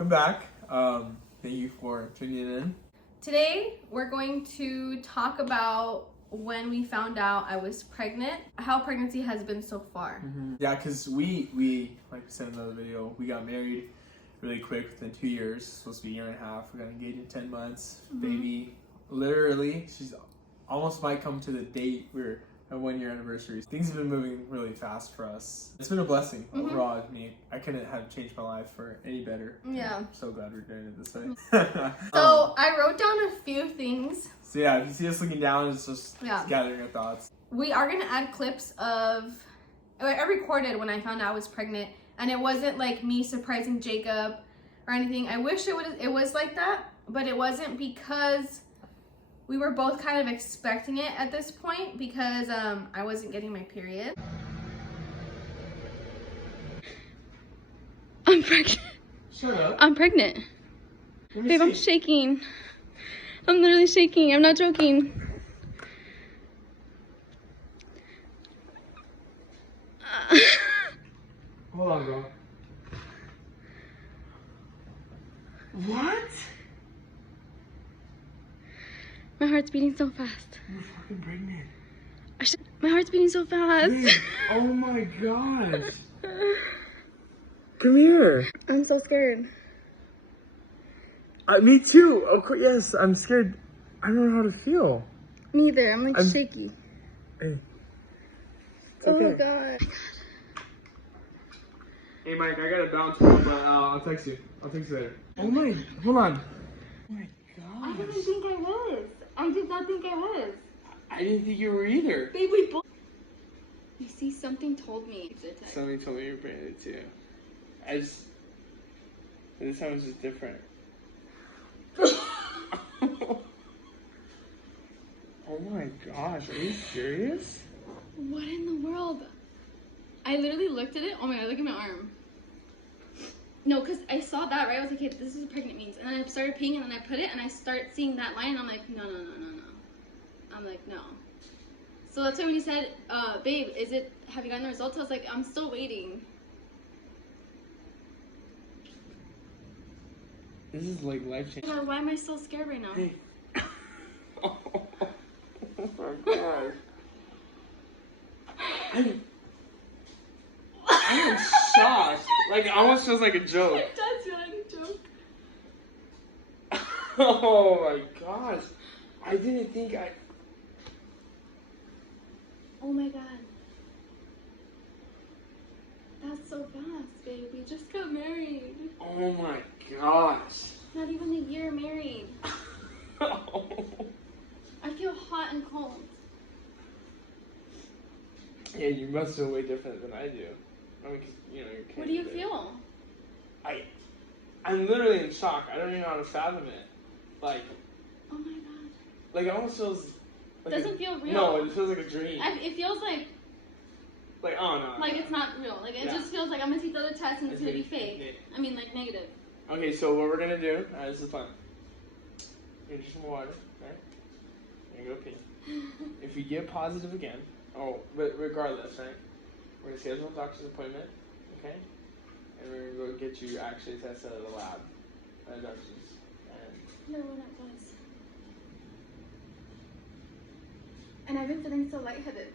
welcome back. Thank you for tuning in. Today, we're going to talk about when we found out I was pregnant, how pregnancy has been so far. Yeah, because we like we said in another video, we got married really quick within 2 years. Supposed to be a year and a half. We got engaged in 10 months. Baby, literally, she's almost might come to the date we're a 1 year anniversary. Things have been moving really fast for us. It's been a blessing overall. I mean, I couldn't have changed my life for any better. Yeah. I'm so glad we're doing it this way. So I wrote down a few things. So yeah, if you see us looking down, it's just gathering our thoughts. We are gonna add clips of, I recorded when I found out I was pregnant, and it wasn't like me surprising Jacob or anything. I wish it was like that, but it wasn't, because we were both kind of expecting it at this point, because I wasn't getting my period. I'm pregnant. Shut up. I'm pregnant. Babe, I'm shaking. I'm literally shaking. I'm not joking. Hold on, bro. What? My heart's beating so fast. You're fucking pregnant. My heart's beating so fast. Babe, oh my gosh. Come here. I'm so scared. Me too. Of course, yes, I'm scared. I don't know how to feel. Neither. I'm like shaky. Hey. It's Oh okay. god. Hey Mike, I gotta bounce, but I'll text you. I'll text you later. Oh my, hold on. Oh my I gosh. didn't think I was. I did not think I was. I didn't think you were either. Babe, we both. You see, something told me. Somebody told me you were pregnant too. This time was just different. Oh my gosh, are you serious? What in the world? I literally looked at it. Oh my god, look at my arm. No, because I saw that, right? I was like, hey, this is what pregnant means. And then I started peeing, and then I put it, and I start seeing that line, and I'm like, no. I'm like, no. So that's why when you said, babe, have you gotten the results? I was like, I'm still waiting. This is like life changing. God, why am I so scared right now? Hey. Oh my god. I'm shocked. Like, it almost feels like a joke. It does feel like a joke. Oh my gosh. I didn't think Oh my god. That's so fast, babe. We just got married. Oh my gosh. Not even a year married. I feel hot and cold. Yeah, you must feel way different than I do. I mean, 'cause, you know, you're What do you feel? I'm literally in shock. I don't even know how to fathom it. Like, Oh my god. like it almost feels like Doesn't feel real. No, it feels like a dream. It feels like Oh no. like it's not real. Like it just feels like I'm gonna take the other test and it's gonna be fake. Okay. I mean, like negative. Okay, so what we're gonna do, this is fun. Here's some water, right? You're gonna go pee. If you get positive again, but regardless, right? We're gonna schedule a doctor's appointment, okay? And we're gonna go get you actually tested at the lab. At a doctor's. No, we're not close. And I've been feeling so lightheaded.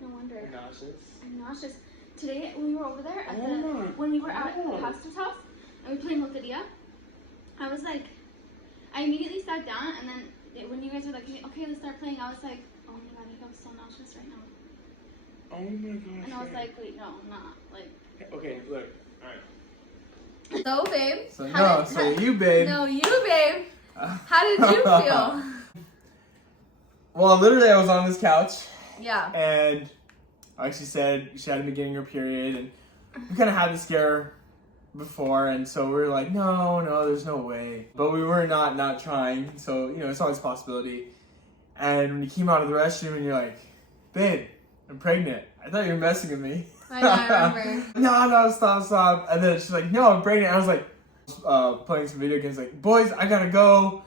No wonder. And nauseous. I'm nauseous. Today, when we were over there at Oh when we were at the God. pastor's house and we were playing Loteria, I was like, I immediately sat down, and then when you guys were like, okay, let's start playing, I was like, oh my god, I feel so nauseous right now. Oh my gosh. And I was like, wait, no, I'm not. Like, okay, look, alright. So, babe. You, babe. No, you, babe. How did you feel? Well, literally, I was on this couch. Yeah. And like she said, she hadn't been getting her period, and we kind of had this scare before, and so we were like, no, there's no way. But we were not trying, so, you know, it's always a possibility. And when you came out of the restroom and you're like, babe, I'm pregnant. I thought you were messing with me. I know, I remember. No, stop. And then she's like, no, I'm pregnant. I was like, playing some video games, like, boys, I gotta go.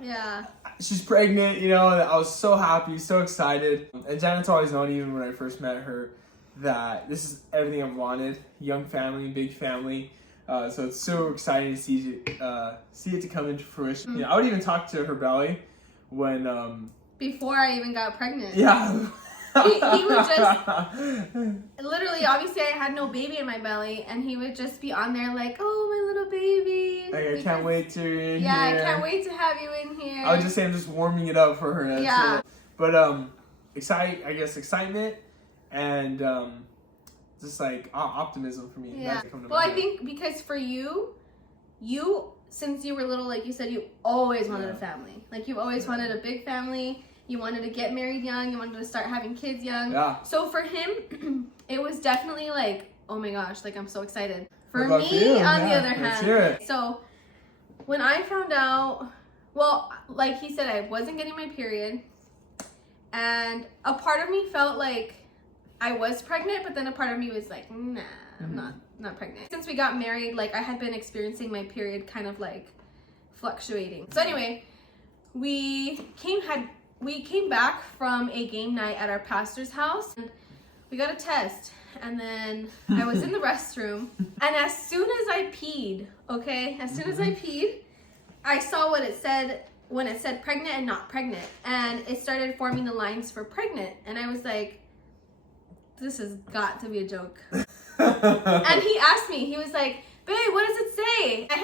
Yeah. She's pregnant, you know, and I was so happy, so excited. And Janet's always known, even when I first met her, that this is everything I've wanted. Young family, big family. So it's so exciting to see it to come into fruition. I would even talk to her belly when before I even got pregnant. Yeah. He would just literally, obviously I had no baby in my belly, and he would just be on there like, oh, my little baby. Like, I can't wait to in here. I can't wait to have you in here. I would just say I'm just warming it up for her. That's it. But excitement and just like optimism for me. Yeah. Well, I think because for you since you were little, like you said, you always wanted a family. Like you always wanted a big family. You wanted to get married young. You wanted to start having kids young. Yeah. So for him, it was definitely like, oh my gosh, like I'm so excited. For What about you? me, on the other let's hear hand, it. so when I found out, well, like he said, I wasn't getting my period, and a part of me felt like I was pregnant, but then a part of me was like, nah, I'm not pregnant. Since we got married, like I had been experiencing my period kind of like fluctuating. So anyway, we came back from a game night at our pastor's house, and we got a test, and then I was in the restroom, and as soon as I peed, I saw what it said when it said pregnant and not pregnant, and it started forming the lines for pregnant, and I was like, this has got to be a joke. And he asked me, he was like, babe, what does it say? I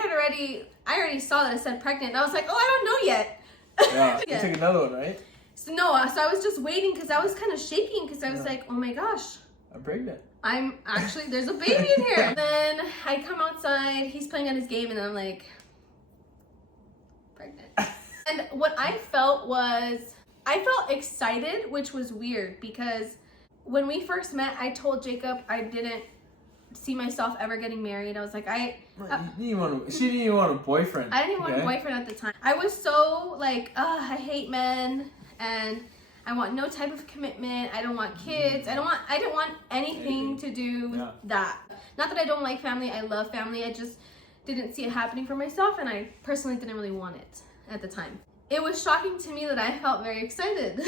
already saw that it said pregnant, and I was like, oh, I don't know yet. Yeah, you took another one, right? So I was just waiting because I was kind of shaking because I was like, oh my gosh. I'm pregnant. I'm actually, there's a baby in here. And then I come outside, he's playing on his game, and I'm like, pregnant. And what I felt excited, which was weird because when we first met, I told Jacob I didn't see myself ever getting married. I was like, she didn't even want a boyfriend. I didn't even want a boyfriend at the time. I was so like, I hate men, and I want no type of commitment. I don't want kids. I didn't want anything to do with that. Not that I don't like family. I love family. I just didn't see it happening for myself, and I personally didn't really want it at the time. It was shocking to me that I felt very excited.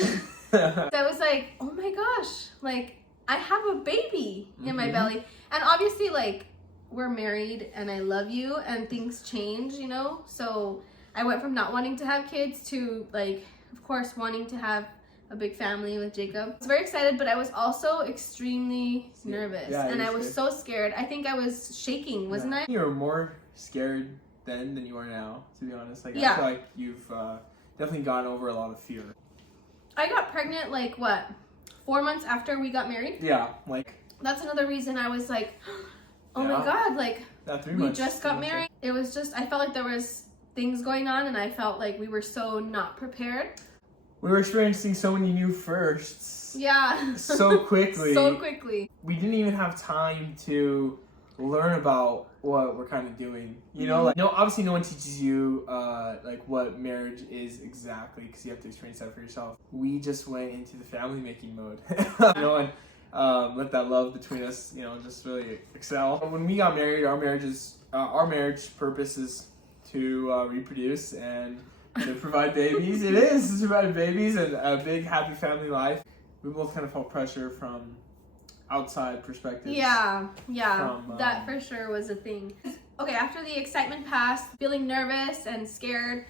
I was like, oh my gosh, like I have a baby in my belly. And obviously, like, we're married and I love you, and things change, you know? So I went from not wanting to have kids to, like, of course, wanting to have a big family with Jacob. I was very excited, but I was also extremely nervous. Yeah, and I was so scared. I think I was shaking, wasn't I? You were more scared then than you are now, to be honest. Like, I feel like you've definitely gotten over a lot of fear. I got pregnant, like, what, 4 months after we got married? Yeah, like... That's another reason I was like, oh my God, like, 3 we months, just got married. It was just, I felt like there was things going on, and I felt like we were so not prepared. We were experiencing so many new firsts. Yeah. So quickly. So quickly. We didn't even have time to learn about what we're kind of doing. You know, like, obviously no one teaches you like what marriage is exactly, because you have to experience that for yourself. We just went into the family making mode. You know, and let that love between us, you know, just really excel. When we got married, our marriage purpose is to reproduce and to provide babies. It is to provide babies and a big happy family life. We both kind of felt pressure from outside perspectives. Yeah, that for sure was a thing. Okay, after the excitement passed, feeling nervous and scared,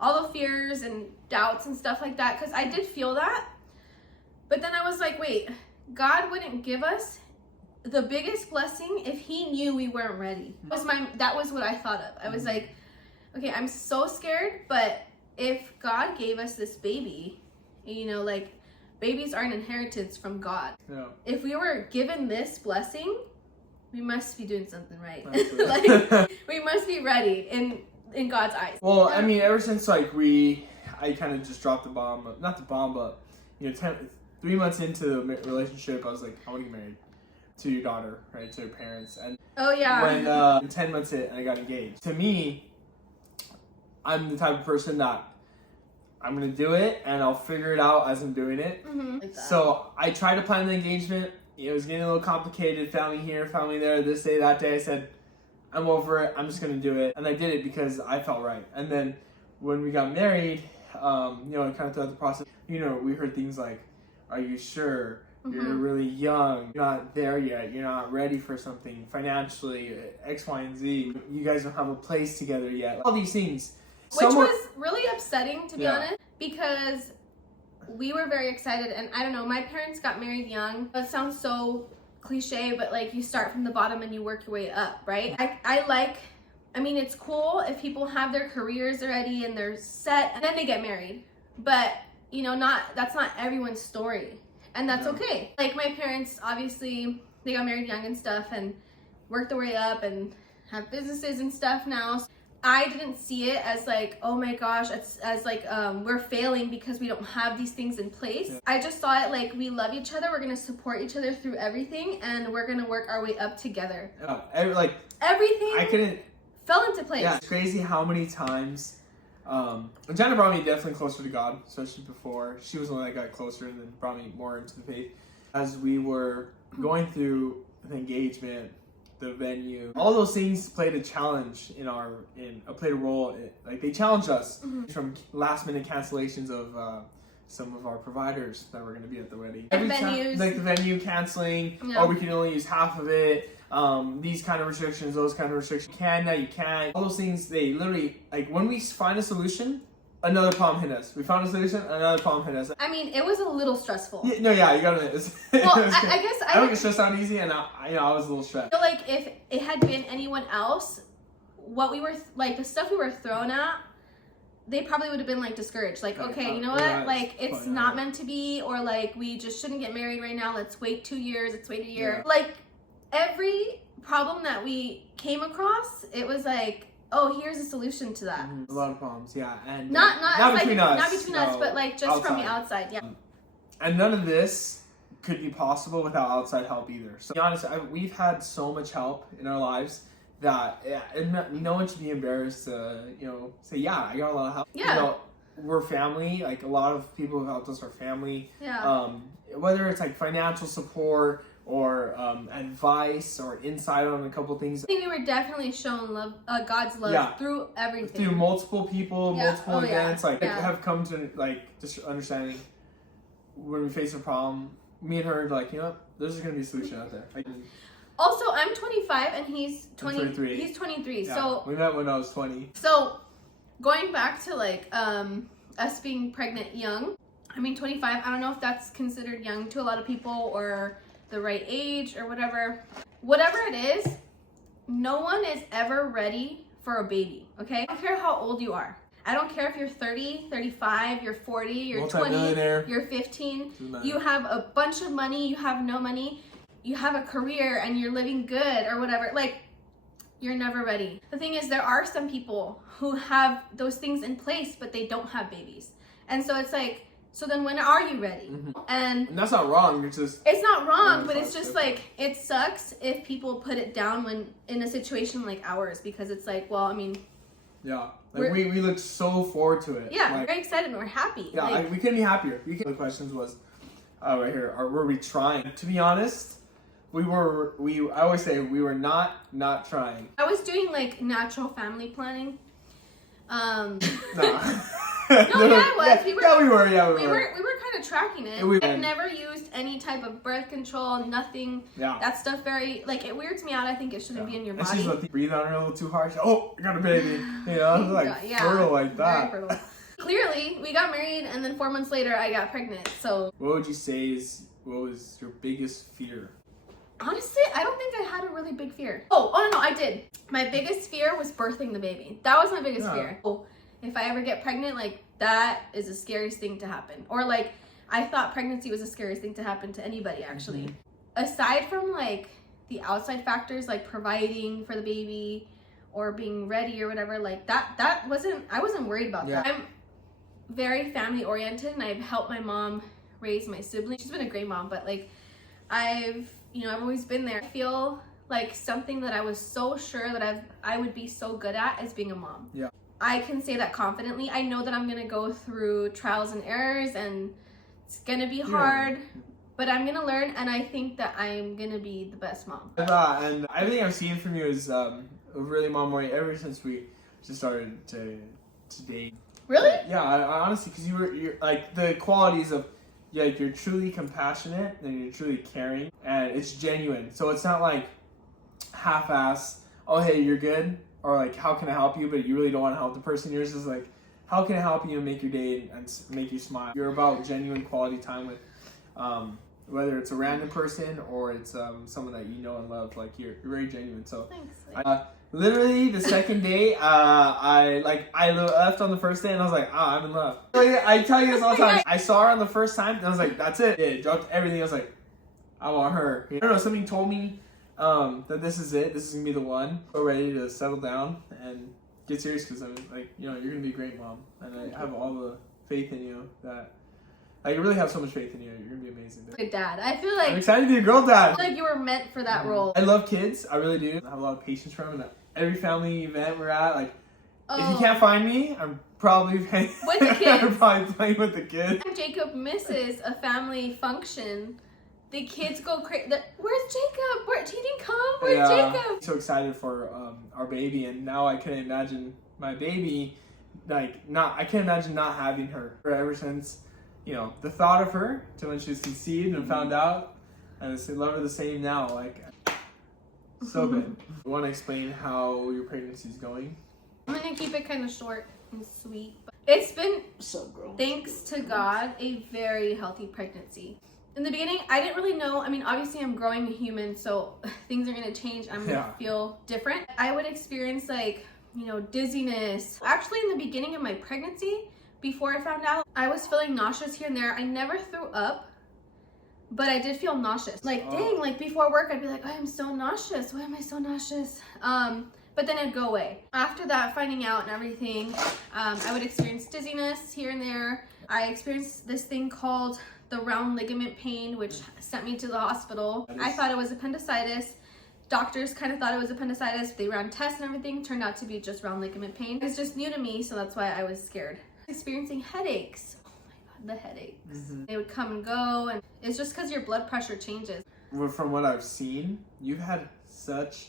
all the fears and doubts and stuff like that, because I did feel that. But then I was like, wait, God wouldn't give us the biggest blessing if he knew we weren't ready. That was what I thought of. I was like, okay, I'm so scared, but if God gave us this baby, you know, like, babies are an inheritance from God. Yeah. If we were given this blessing, we must be doing something right. Like, we must be ready in God's eyes. Well, I mean, ever since like I kind of just dropped the bomb, not the bomb, but you know, 3 months into the relationship, I was like, I want to get married to your daughter, right, to her parents. And when 10 months hit and I got engaged, to me, I'm the type of person that I'm going to do it and I'll figure it out as I'm doing it. Like so I tried to plan the engagement. It was getting a little complicated. Family here, family there, this day, that day. I said, I'm over it. I'm just going to do it. And I did it because I felt right. And then when we got married, you know, kind of throughout the process, you know, we heard things like, are you sure? You're really young. You're not there yet. You're not ready for something financially, X, Y, and Z. You guys don't have a place together yet. All these things. Which was really upsetting, to be honest, because we were very excited. And I don't know, my parents got married young. That sounds so cliche, but like you start from the bottom and you work your way up, right? I mean, it's cool if people have their careers already and they're set and then they get married. But, you know, that's not everyone's story. And that's okay. Like my parents, obviously, they got married young and stuff and worked their way up and have businesses and stuff now. I didn't see it as like, oh my gosh, as like we're failing because we don't have these things in place. Yeah. I just saw it like we love each other. We're gonna support each other through everything, and we're gonna work our way up together. Yeah, everything fell into place. Yeah, it's crazy how many times. Jenna brought me definitely closer to God, especially before. She was the one that got closer and then brought me more into the faith. As we were going through the engagement, the venue, all those things played a role. Like they challenged us from last minute cancellations of some of our providers that were going to be at the wedding. Every time, like the venue canceling, or we can only use half of it. These kind of restrictions, those kind of restrictions. You can now, you can't. All those things, they literally, like when we find a solution, another problem hit us. We found a solution, another problem hit us. I mean, it was a little stressful. Yeah, no, yeah, you gotta admit. Well, I guess I don't get stressed out easy, and I was a little stressed. I feel like if it had been anyone else, what we were, like the stuff we were thrown at, they probably would have been like discouraged. Like, okay, you know what? Like, it's not meant to be, or like, we just shouldn't get married right now. Let's wait 2 years. Let's wait a year. Yeah. Like, every problem that we came across, it was like, oh, here's a solution to that. A lot of problems, yeah, and not between us, not between us, but like just outside. From the outside, yeah. And none of this could be possible without outside help either. So, to be honest, we've had so much help in our lives that no one should be embarrassed to, say, yeah, I got a lot of help. Yeah. We're family. Like a lot of people who helped us are family. Yeah. Whether it's like financial support or advice or insight on a couple things. I think we were definitely shown love, God's love through everything. Through multiple people, multiple events, have come to like just understanding when we face a problem. Me and her, like, there's gonna be a solution out there. Also, I'm 25 and he's 23. He's 23. Yeah, so we met when I was 20. So going back to like us being pregnant young. I mean, 25. I don't know if that's considered young to a lot of people or the right age or whatever. Whatever it is, no one is ever ready for a baby, okay? I don't care how old you are. I don't care if you're 30, 35, you're 40, you're 20, you're 15. You have a bunch of money, you have no money, you have a career and you're living good or whatever. Like, you're never ready. The thing is, there are some people who have those things in place, but they don't have babies. And so it's like, so then when are you ready? Mm-hmm. And that's not wrong. It's not wrong, but it's just like, it sucks if people put it down when in a situation like ours, because it's like, well, I mean, yeah, like we look so forward to it. Yeah, like, we're very excited and we're happy. Yeah, like, we couldn't be happier. The questions was right here. Were we trying? To be honest, I always say we were not trying. I was doing like natural family planning. No. No, yeah, I was. We were. We were kind of tracking it. I've never used any type of birth control, nothing. Yeah. That stuff it weirds me out. I think it shouldn't be in your body. And she's like, breathe on her a little too hard. Oh, I got a baby. Fertile like that. Very fertile. Clearly, we got married, and then 4 months later, I got pregnant. So, what would you say what was your biggest fear? Honestly, I don't think I had a really big fear. Oh no, I did. My biggest fear was birthing the baby. That was my biggest fear. If I ever get pregnant, like, that is the scariest thing to happen. Or, like, I thought pregnancy was the scariest thing to happen to anybody, actually. Mm-hmm. Aside from, like, the outside factors, like providing for the baby or being ready or whatever, like, I wasn't worried about that. I'm very family-oriented, and I've helped my mom raise my siblings. She's been a great mom, but, like, I've always been there. I feel like something that I was so sure that I would be so good at is being a mom. Yeah. I can say that confidently. I know that I'm going to go through trials and errors, and it's going to be hard, but I'm going to learn, and I think that I'm going to be the best mom. And everything I've seen from you is really mom-oriented ever since we just started to date. Really? Yeah, I honestly, because you're like, the qualities of you're truly compassionate and you're truly caring, and it's genuine. So it's not like half-ass, oh hey, you're good, or like how can I help you, but you really don't want to help the person. Yours is like, how can I help you and make your day and make you smile. You're about genuine quality time with whether it's a random person or it's someone that you know and love. Like you're very genuine. So Thanks. literally the second day, I left on the first day and I was like, I'm in love. I tell you this all the time. I saw her on the first time and I was like, that's it. It dropped everything. I was like, I want her. I don't know, something told me that this is it. This is gonna be the one. So ready to settle down and get serious, because I'm like, you're gonna be a great mom, and I have all the faith in you that. I really have so much faith in you. You're gonna be amazing. Good dad. I feel like I'm excited to be a girl dad. I feel like you were meant for that role. I love kids. I really do. I have a lot of patience for them. And every family event we're at, like, if you can't find me, I'm probably with the kids. I'm probably playing with the kids. When Jacob misses a family function, the kids go crazy. Where's Jacob? He didn't come. Where's Jacob? I'm so excited for our baby, and now I can't imagine my baby, I can't imagine not having her. Ever since, the thought of her to when she was conceived and found out, and I love her the same now. Like, so good. I want to explain how your pregnancy is going. I'm gonna keep it kind of short and sweet. But it's been, so grown. Thanks to God, a very healthy pregnancy. In the beginning, I didn't really know. I mean, obviously I'm growing a human, so things are gonna change. I'm gonna feel different. I would experience dizziness. Actually, in the beginning of my pregnancy, before I found out, I was feeling nauseous here and there. I never threw up, but I did feel nauseous. Dang, before work, I'd be like, I am so nauseous. Why am I so nauseous? But then it'd go away. After that, finding out and everything, I would experience dizziness here and there. I experienced this thing called the round ligament pain, which sent me to the hospital. I thought it was appendicitis. Doctors kind of thought it was appendicitis. They ran tests and everything. Turned out to be just round ligament pain. It's just new to me, so that's why I was scared. Experiencing headaches. Oh my God, the headaches. Mm-hmm. They would come and go, and it's just because your blood pressure changes. Well, from what I've seen, you've had such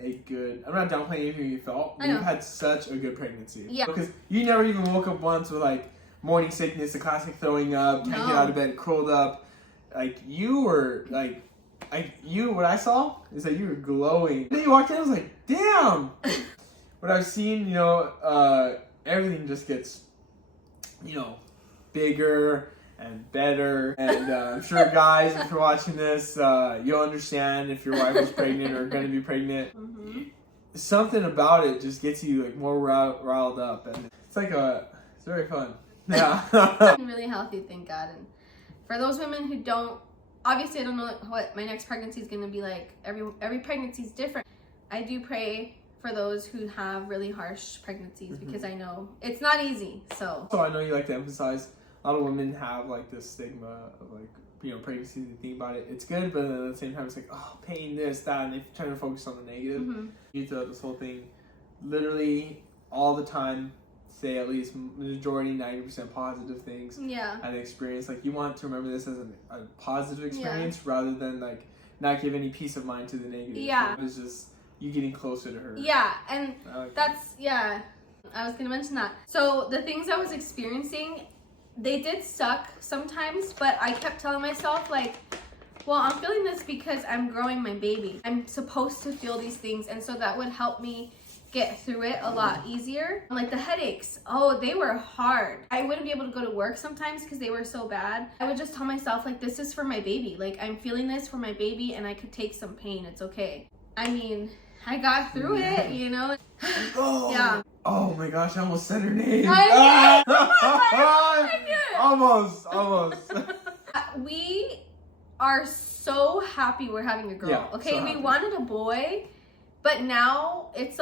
a good, I'm not downplaying anything you felt, but you've had such a good pregnancy. Yeah. Because you never even woke up once with morning sickness, the classic throwing up, can't get out of bed, curled up. You were what I saw is that you were glowing. Then you walked in, I was like, damn! What I've seen, everything just gets, bigger and better. And I'm sure guys, if you're watching this, you'll understand if your wife was pregnant or going to be pregnant. Mm-hmm. Something about it just gets you more riled up, and it's very fun. Yeah. Really healthy, thank God. And for those women who don't, obviously I don't know what my next pregnancy is going to be like. Every pregnancy is different. I do pray for those who have really harsh pregnancies, mm-hmm. because I know it's not easy. So I know you like to emphasize, a lot of women have this stigma of pregnancy, and think about it. It's good, but at the same time it's pain, this, that, and they're trying to focus on the negative. Mm-hmm. You throughout this whole thing, literally all the time, say at least majority, 90% positive things. Yeah. And experience. You want to remember this as a positive experience, rather than not give any peace of mind to the negative. Yeah. It's just you getting closer to her. Yeah, and I was gonna mention that. So the things I was experiencing, they did suck sometimes, but I kept telling myself well, I'm feeling this because I'm growing my baby. I'm supposed to feel these things, and so that would help me get through it a lot easier. The headaches, they were hard. I wouldn't be able to go to work sometimes because they were so bad. I would just tell myself this is for my baby. I'm feeling this for my baby, and I could take some pain. It's okay. I mean, I got through it, Oh. Yeah. Oh my gosh, I almost said her name. I did. Almost. We are so happy we're having a girl. Yeah, okay, so we happy. wanted a boy, but now it's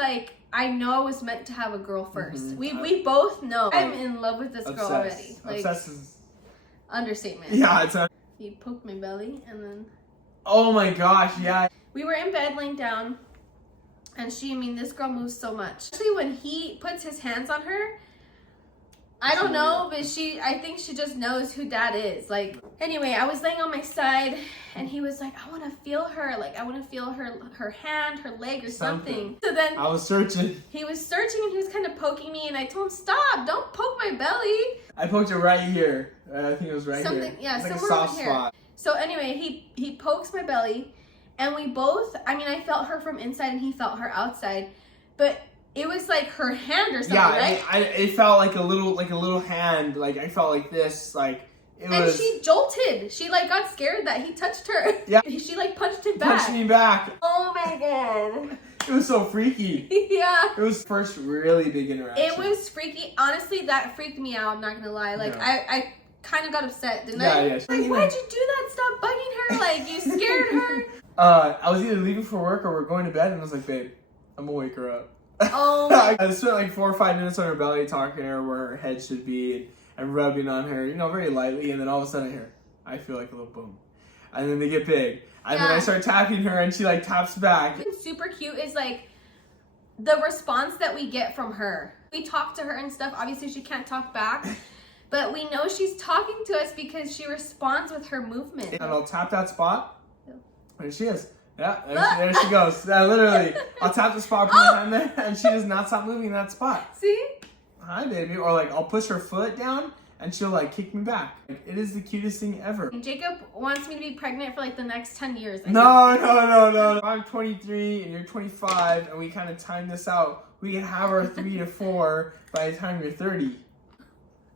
I know I was meant to have a girl first. Mm-hmm. We both know I'm in love with this girl already. Obsessed is understatement. Yeah, it's a. He poked my belly and then. Oh my gosh, yeah. We were in bed laying down, and this girl moves so much. Actually, when he puts his hands on her, I don't know, but I think she just knows who dad is. Anyway, I was laying on my side, and he was I want to feel her. I want to feel her hand, her leg, or something. So then I was searching. He was searching, and he was kind of poking me, and I told him, stop, don't poke my belly. I poked it right here. I think it was right here. Yeah, it's like a somewhere soft over here. spot. So anyway, he pokes my belly, and we both. I mean, I felt her from inside, and he felt her outside, but it was like her hand or something, right? It felt like a little hand. Like I felt like this, like it was. And she jolted. She like got scared that he touched her. Yeah. She like punched him back. Punched me back. Oh my god. It was so freaky. Yeah. It was first really big interaction. It was freaky. Honestly, that freaked me out. I'm not gonna lie. Like I kind of got upset, didn't I? Yeah. Like, why'd you do that? Stop bugging her. Like, you scared her. I was either leaving for work or we're going to bed, and I was like, babe, I'm gonna wake her up. Oh. I spent like 4 or 5 minutes on her belly, talking to her where her head should be, and rubbing on her, very lightly, and then all of a sudden I hear, I feel like a little boom. And then they get big. And then I start tapping her, and she like taps back. What's super cute is like the response that we get from her. We talk to her and stuff. Obviously, she can't talk back. But we know she's talking to us because she responds with her movement. And I'll tap that spot. There she is. Yeah, there she goes. Literally, I'll tap the spot, put my hand there, and she does not stop moving in that spot. See? Hi, baby. Or like, I'll push her foot down, and she'll like kick me back. It is the cutest thing ever. Jacob wants me to be pregnant for like the next 10 years. No. I'm 23 and you're 25, and we kind of time this out. We can have our 3 to 4 by the time you're 30.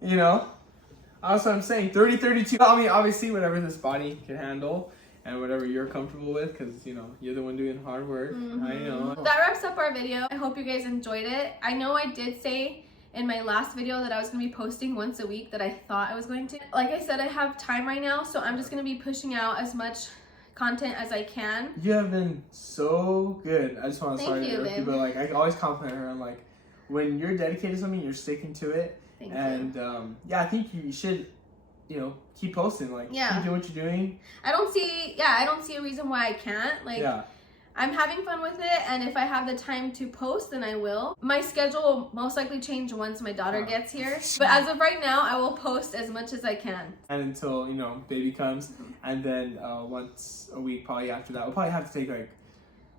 That's what I'm saying. 30, 32. I mean, obviously, whatever this body can handle and whatever you're comfortable with, because, you're the one doing hard work. Mm-hmm. I know. That wraps up our video. I hope you guys enjoyed it. I know I did say in my last video that I was going to be posting once a week that I thought I was going to. Like I said, I have time right now, so I'm just going to be pushing out as much content as I can. You have been so good. I just want to Thank you, babe. but like, I always compliment her. I'm like, when you're dedicated to something, you're sticking to it. Thank you. I think you should, keep posting. Like, keep doing what you're doing. I don't see a reason why I can't. Like, I'm having fun with it, and if I have the time to post, then I will. My schedule will most likely change once my daughter gets here. But as of right now, I will post as much as I can. And until, baby comes, and then once a week probably after that. We'll probably have to take like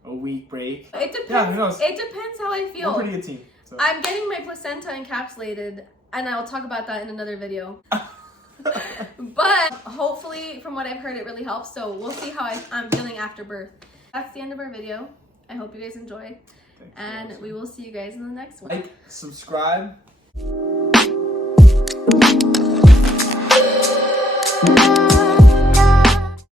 a week break. It depends. Yeah, who knows? It depends how I feel. We're a pretty good team. So. I'm getting my placenta encapsulated, and I will talk about that in another video. But hopefully, from what I've heard, it really helps. So we'll see how I'm feeling after birth. That's the end of our video. I hope you guys enjoyed. And we will see you guys in the next one. Like, subscribe.